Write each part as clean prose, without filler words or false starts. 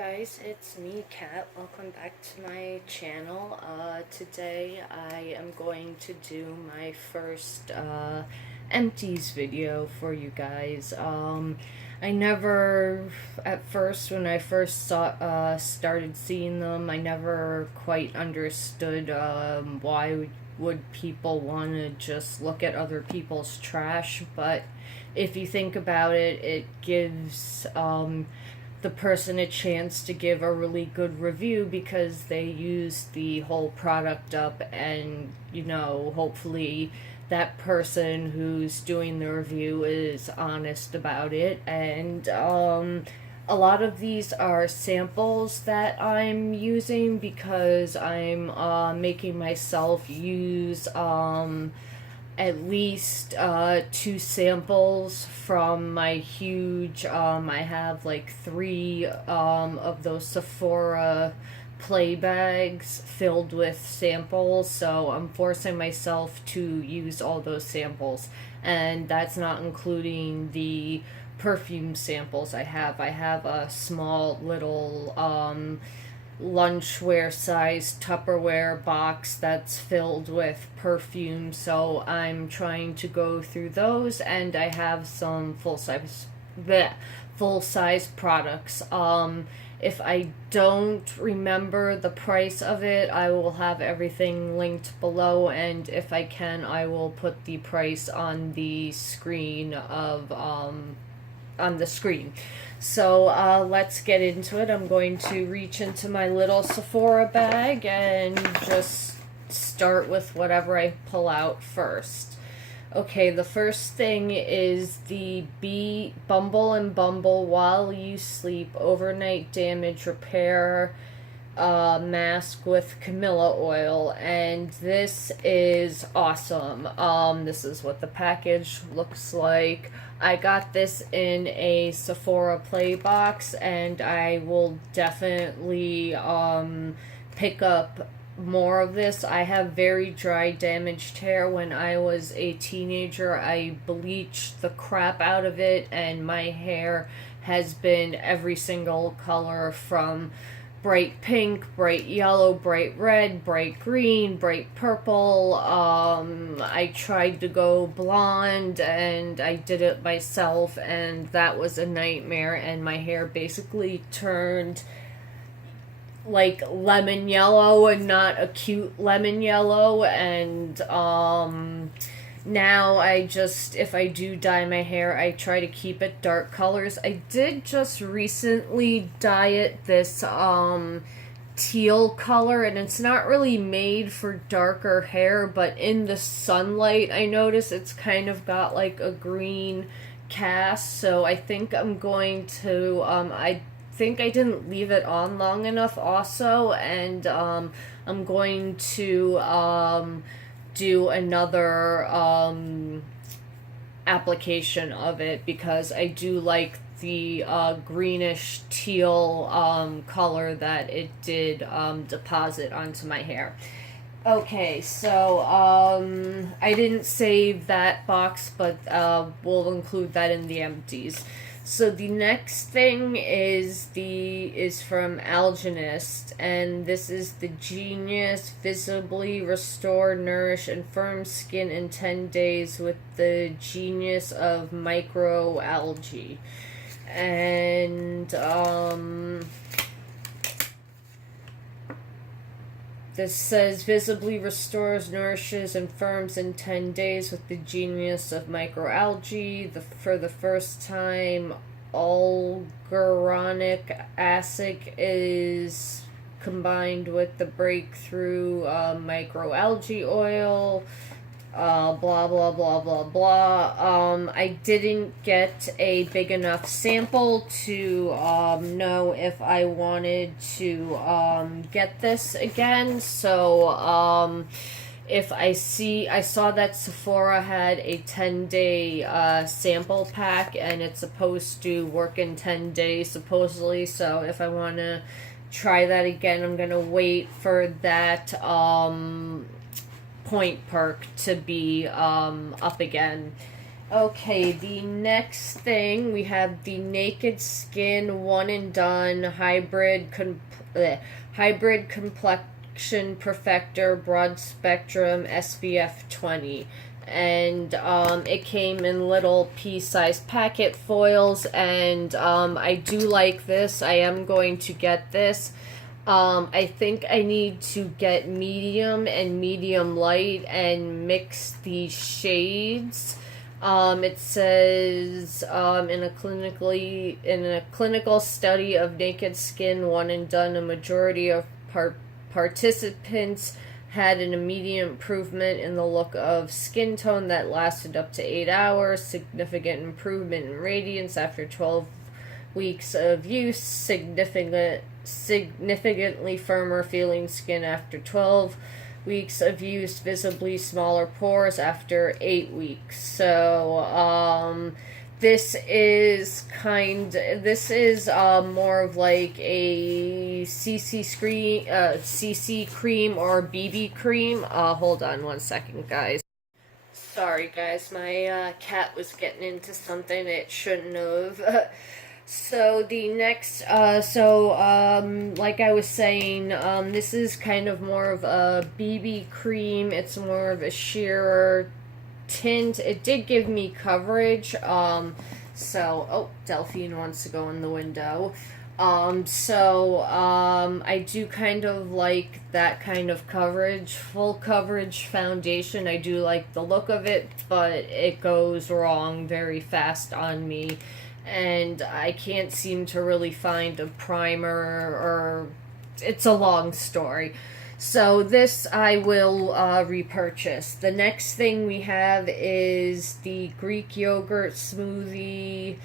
guys, it's me, Kat. Welcome back to my channel. Today I am going to do my first empties video for you guys. I never, at first, when I first started seeing them, I never quite understood why would people want to just look at other people's trash, but if you think about it, it gives the person a chance to give a really good review because they use the whole product up, and hopefully that person who's doing the review is honest about it. And a lot of these are samples that I'm using because I'm making myself use at least 2 samples from my huge, I have like 3 of those Sephora play bags filled with samples, so I'm forcing myself to use all those samples, and that's not including the perfume samples I have. I have a small little lunchware size Tupperware box that's filled with perfume, so I'm trying to go through those, and I have some full size products. If I don't remember the price of it, I will have everything linked below, and if I can, I will put the price on the screen So let's get into it. I'm going to reach into my little Sephora bag and just start with whatever I pull out first. Okay, the first thing is the Bumble and Bumble While You Sleep Overnight Damage Repair mask with Camilla oil, and this is awesome. This is what the package looks like. I got this in a Sephora play box, and I will definitely pick up more of this. I have very dry, damaged hair. When I was a teenager, I bleached the crap out of it, and my hair has been every single color from bright pink, bright yellow, bright red, bright green, bright purple. I tried to go blonde, and I did it myself, and that was a nightmare, and my hair basically turned like lemon yellow, and not a cute lemon yellow. And now if I do dye my hair, I try to keep it dark colors. I did just recently dye it this teal color, and it's not really made for darker hair, but in the sunlight I notice it's kind of got like a green cast, so I think I'm going to I think I didn't leave it on long enough also, and I'm going to do another application of it because I do like the greenish teal color that it did deposit onto my hair. Okay, so I didn't save that box, but we'll include that in the empties. So the next thing is from Algenist, and this is the Genius Visibly Restore, Nourish, and Firm Skin in 10 Days with the Genius of Microalgae. And this says visibly restores, nourishes, and firms in 10 days with the genius of microalgae. For the first time, alguronic acid is combined with the breakthrough microalgae oil. Blah, blah, blah, blah, blah. I didn't get a big enough sample to know if I wanted to get this again. So if I saw that Sephora had a 10-day sample pack, and it's supposed to work in 10 days, supposedly. So if I want to try that again, I'm going to wait for that point perk to be up again. Okay, the next thing we have the Naked Skin One and Done Hybrid Complexion Perfector Broad Spectrum SPF 20. And it came in little pea-sized packet foils, and I do like this. I am going to get this. I think I need to get medium and medium light and mix the shades. It says in a clinical study of naked skin one and done, a majority of participants had an immediate improvement in the look of skin tone that lasted up to 8 hours, significant improvement in radiance after 12 weeks of use, significantly firmer feeling skin after 12 weeks of use, visibly smaller pores after 8 weeks. So this is more of like a CC cream or BB cream. Hold on one second, guys. Sorry, guys, my cat was getting into something it shouldn't have. So the next, like I was saying, this is kind of more of a BB cream. It's more of a sheer tint. It did give me coverage. Oh, Delphine wants to go in the window. I do kind of like that kind of coverage. Full coverage foundation, I do like the look of it, but it goes wrong very fast on me. And I can't seem to really find a primer, or it's a long story. So this I will repurchase. The next thing we have is the Greek yogurt smoothie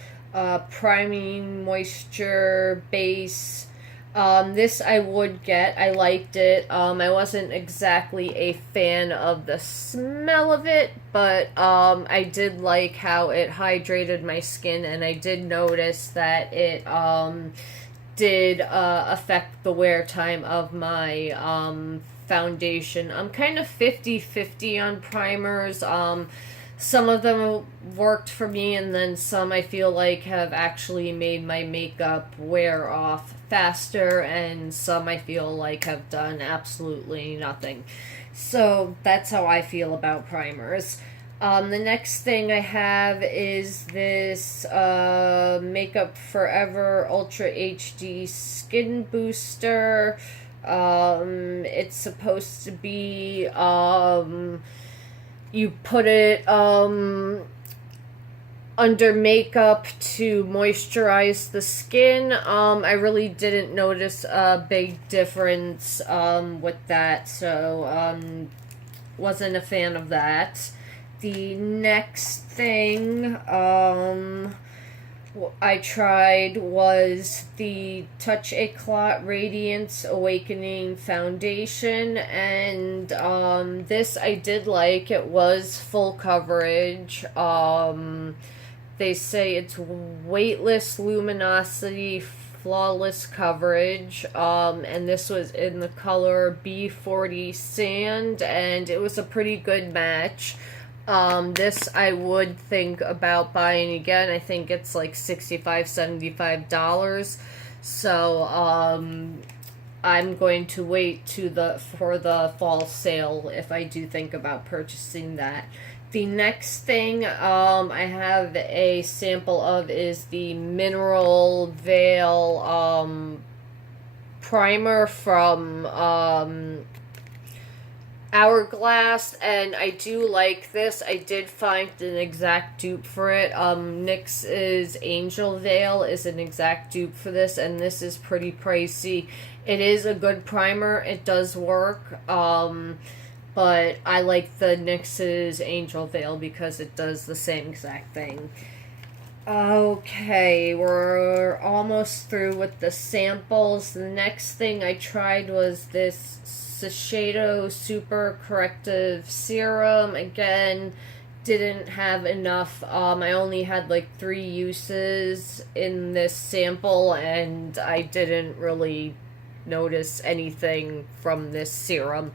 priming moisture base. This I would get. I liked it. I wasn't exactly a fan of the smell of it, but I did like how it hydrated my skin, and I did notice that it did affect the wear time of my foundation. I'm kind of 50-50 on primers. Some of them worked for me, and then some I feel like have actually made my makeup wear off faster, and some I feel like have done absolutely nothing. So that's how I feel about primers. The next thing I have is this Makeup Forever Ultra HD Skin Booster. It's supposed to be you put it under makeup to moisturize the skin. I really didn't notice a big difference with that, so wasn't a fan of that. The next thing I tried was the Touch a Clot Radiance Awakening Foundation, and this I did like. It was full coverage. They say it's weightless luminosity, flawless coverage, and this was in the color B40 Sand, and it was a pretty good match. This I would think about buying again. I think it's like $65-$75. So, I'm going to wait for the fall sale if I do think about purchasing that. The next thing I have a sample of is the Mineral Veil primer from Hourglass, and I do like this. I did find an exact dupe for it. NYX's Angel Veil is an exact dupe for this, and this is pretty pricey. It is a good primer. It does work, but I like the NYX's Angel Veil because it does the same exact thing. Okay, we're almost through with the samples. The next thing I tried was this Shiseido Super Corrective Serum. Again, didn't have enough. I only had like 3 uses in this sample, and I didn't really notice anything from this serum.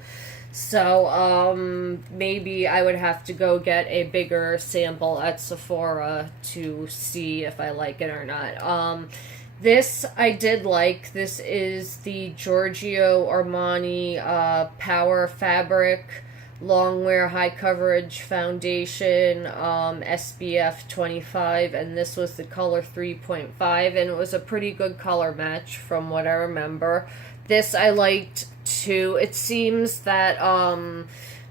So, maybe I would have to go get a bigger sample at Sephora to see if I like it or not. This I did like. This is the Giorgio Armani Power Fabric Longwear High Coverage Foundation, SPF 25, and this was the color 3.5, and it was a pretty good color match from what I remember. This I liked too. It seems that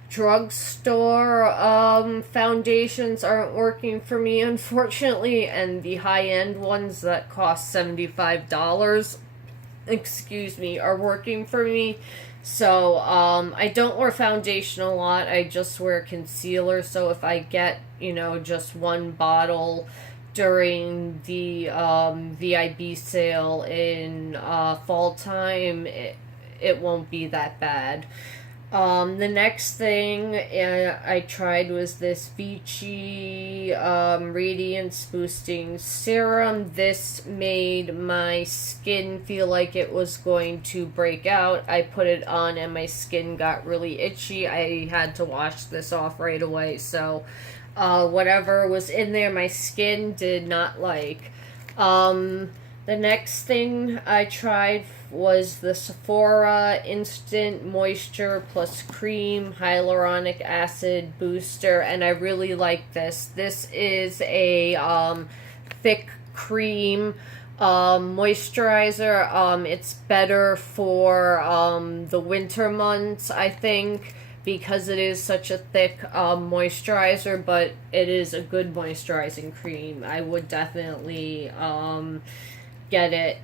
drugstore foundations aren't working for me, unfortunately, and the high-end ones that cost $75, excuse me, are working for me. So, I don't wear foundation a lot. I just wear concealer. So if I get, just one bottle during the VIB sale in fall time, it won't be that bad. The next thing I tried was this Vichy Radiance Boosting Serum. This made my skin feel like it was going to break out. I put it on and my skin got really itchy. I had to wash this off right away. So whatever was in there, my skin did not like. The next thing I tried was the Sephora Instant Moisture Plus Cream Hyaluronic Acid Booster, and I really like this. This is a thick cream moisturizer. It's better for the winter months, I think, because it is such a thick moisturizer, but it is a good moisturizing cream. I would definitely get it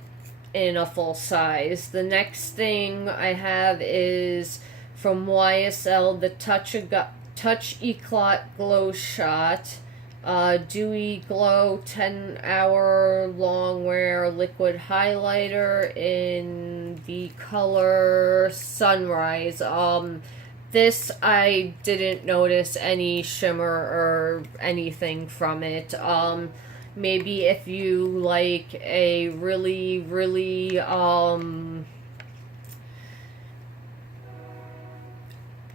in a full size. The next thing I have is from YSL, the Touch Eclat Glow Shot. Dewy Glow 10-hour long wear liquid highlighter in the color Sunrise. This I didn't notice any shimmer or anything from it. Maybe if you like a really, really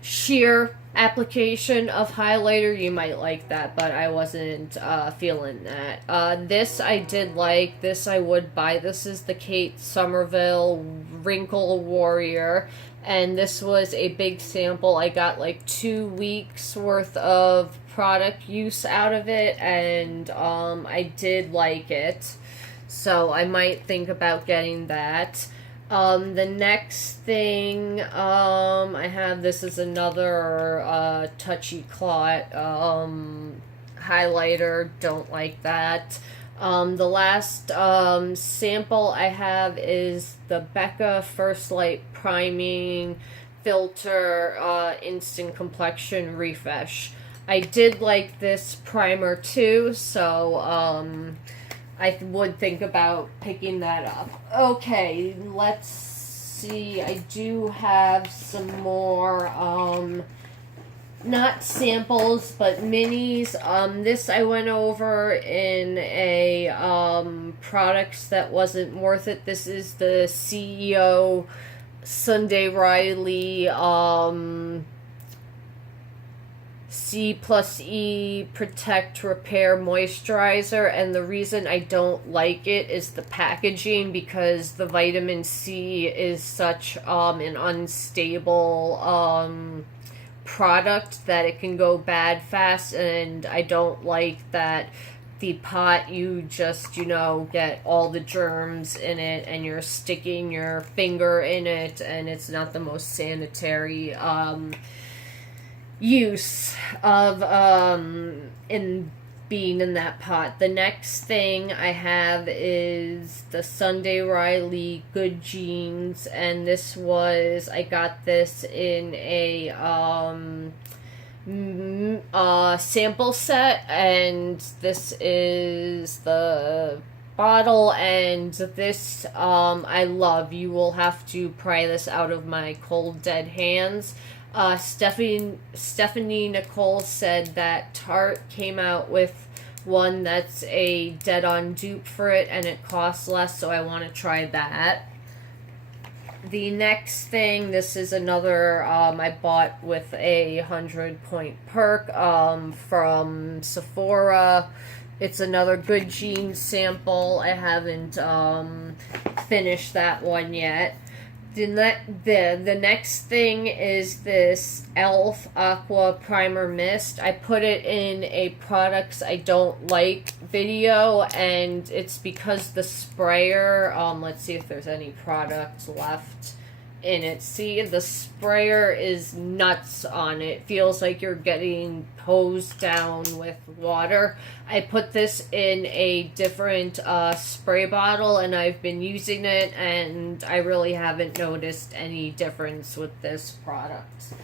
sheer application of highlighter, you might like that, but I wasn't feeling that. This I did like. This I would buy. This is the Kate Somerville Wrinkle Warrior, and this was a big sample. I got like 2 weeks worth of product use out of it, and I did like it, so I might think about getting that. The next thing I have, this is another Touchy Clot highlighter. Don't like that. The last sample I have is the Becca First Light Priming Filter Instant Complexion Refresh. I did like this primer too, so I would think about picking that up. Okay, let's see. I do have some more, not samples, but minis. This I went over in a products that wasn't worth it. This is the CEO Sunday Riley C+E Protect Repair Moisturizer, and the reason I don't like it is the packaging, because the vitamin C is such an unstable product that it can go bad fast, and I don't like that the pot, you just, get all the germs in it and you're sticking your finger in it, and it's not the most sanitary use of in being in that pot. The next thing I have is the Sunday Riley Good Jeans, and I got this in a sample set, and this is the bottle, and this I love. You will have to pry this out of my cold dead hands. Stephanie Nicole said that Tarte came out with one that's a dead-on dupe for it, and it costs less, so I want to try that. The next thing, this is another I bought with a 100-point perk from Sephora. It's another Good Jeans sample. I haven't finished that one yet. The next thing is this e.l.f. Aqua Primer Mist. I put it in a products I don't like video, and it's because the sprayer, let's see if there's any products left in it. See, the sprayer is nuts on it. Feels like you're getting hosed down with water. I put this in a different spray bottle, and I've been using it, and I really haven't noticed any difference with this product.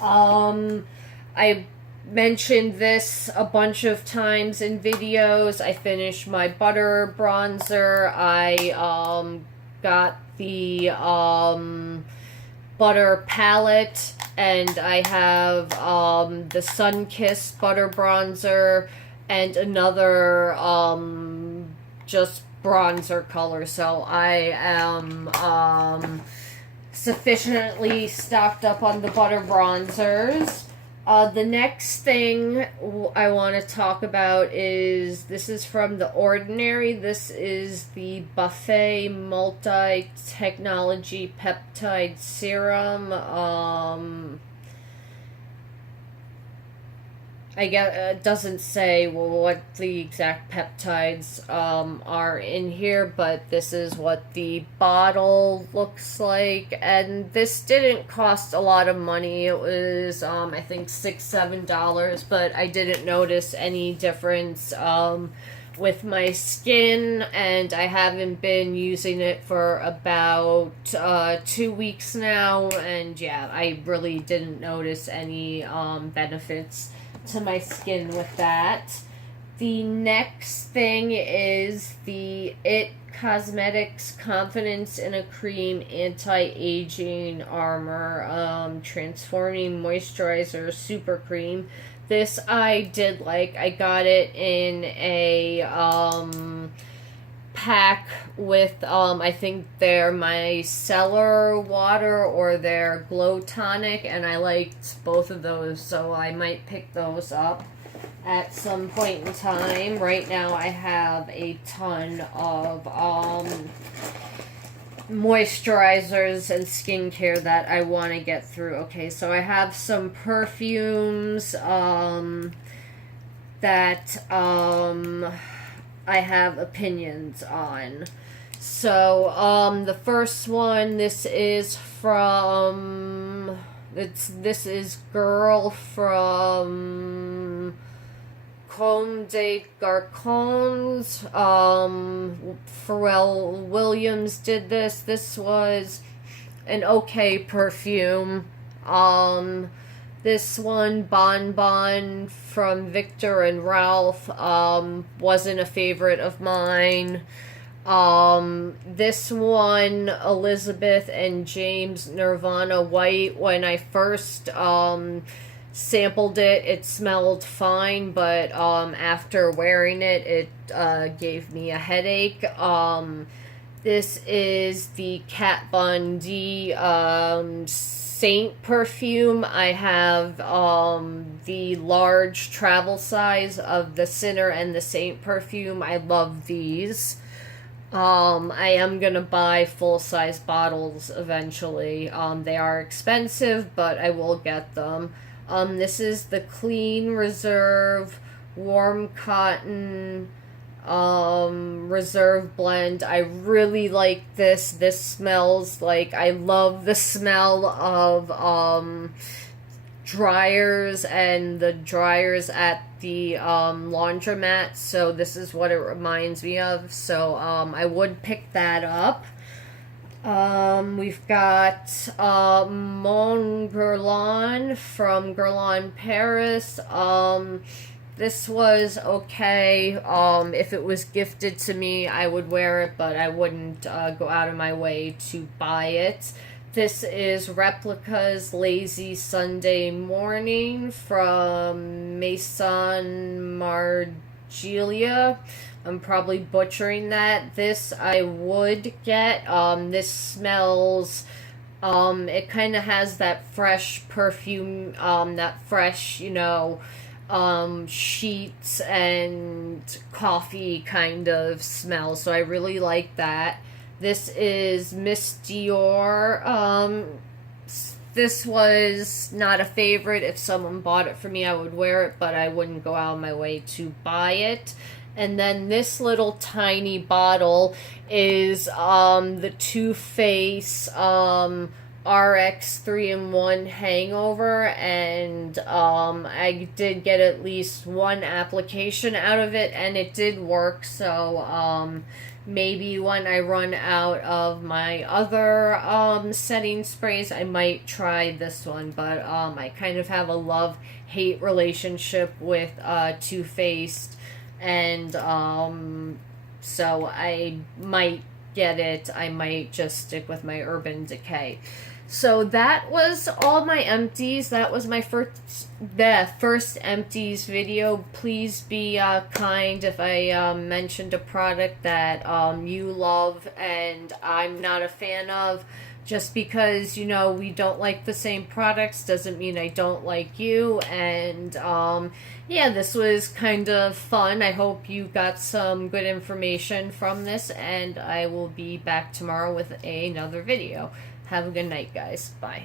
I mentioned this a bunch of times in videos. I finished my butter bronzer. I got the butter palette, and I have the Sun-Kissed butter bronzer and another just bronzer color. So I am sufficiently stocked up on the butter bronzers. The next thing I want to talk about is, this is from The Ordinary. This is the Buffet Multi-Technology Peptide Serum. I guess it doesn't say what the exact peptides are in here, but this is what the bottle looks like. And this didn't cost a lot of money. It was I think $6-7, but I didn't notice any difference with my skin, and I haven't been using it for about 2 weeks now, and yeah, I really didn't notice any benefits to my skin with that. The next thing is the IT Cosmetics Confidence in a Cream Anti-Aging Armor Transforming Moisturizer Super Cream. This I did like. I got it in a pack with I think they're micellar water or their glow tonic, and I liked both of those, so I might pick those up at some point in time. Right now I have a ton of moisturizers and skincare that I want to get through. Okay, so I have some perfumes that I have opinions on. So the first one, this is from this is Girl from Comme des Garcons. Pharrell Williams did this. This was an okay perfume. This one, Bon Bon from Victor and Ralph, wasn't a favorite of mine. This one, Elizabeth and James Nirvana White, when I first sampled it, it smelled fine, but after wearing it, it gave me a headache. This is the Kat Von D Saint perfume. I have the large travel size of the Sinner and the Saint perfume. I love these. I am gonna buy full-size bottles eventually. They are expensive, but I will get them. This is the Clean Reserve Warm Cotton Reserve Blend. I really like this. This smells like, I love the smell of dryers and the dryers at the laundromat, so this is what it reminds me of, so I would pick that up. We've got Mon Guerlain from Guerlain Paris. This was okay. If it was gifted to me, I would wear it, but I wouldn't go out of my way to buy it. This is Replica's Lazy Sunday Morning from Maison Margiela. I'm probably butchering that. This I would get. This smells, it kind of has that fresh perfume, that fresh, sheets and coffee kind of smell. So I really like that. This is Miss Dior. This was not a favorite. If someone bought it for me, I would wear it, but I wouldn't go out of my way to buy it. And then this little tiny bottle is the Too Faced RX 3-in-1 Hangover, and I did get at least one application out of it, and it did work. So maybe when I run out of my other setting sprays, I might try this one. But I kind of have a love-hate relationship with Too Faced, and so I might get it. I might just stick with my Urban Decay. So that was all my empties. That was my first empties video. Please be kind if I mentioned a product that you love and I'm not a fan of. Just because, we don't like the same products doesn't mean I don't like you. And yeah, this was kind of fun. I hope you got some good information from this, and I will be back tomorrow with another video. Have a good night, guys. Bye.